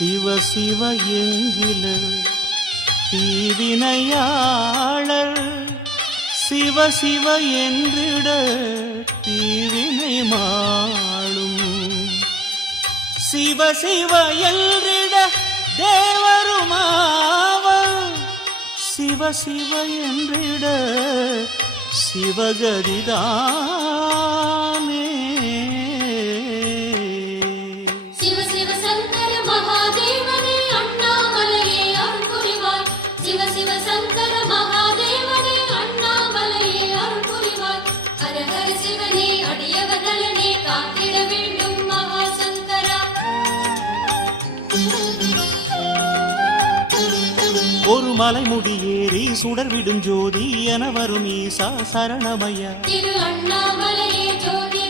சிவ சிவ என்கில தீவினையாளர் சிவ சிவ என்றிட தீவினை மாளும் சிவ சிவ என்றிட தேவருமாவர் சிவ சிவ என்றிட சிவகதிதானே சிவ சிவ சங்கர மகாதேவனே அண்ணாமலையே அருள் புரிவாய் சிவ சிவ சங்கர மகாதேவனே அண்ணாமலையே அருள் புரிவாய் ஹர ஹர சிவனே அடியவர் நலனே காத்திட வேண்டும் மகா சங்கரா ஒரு மலைமுடி ஏறி சுடர்விடும் ஜோதி என வரும் ஈசா சரணமையா திரு அண்ணாமலையே ஜோதி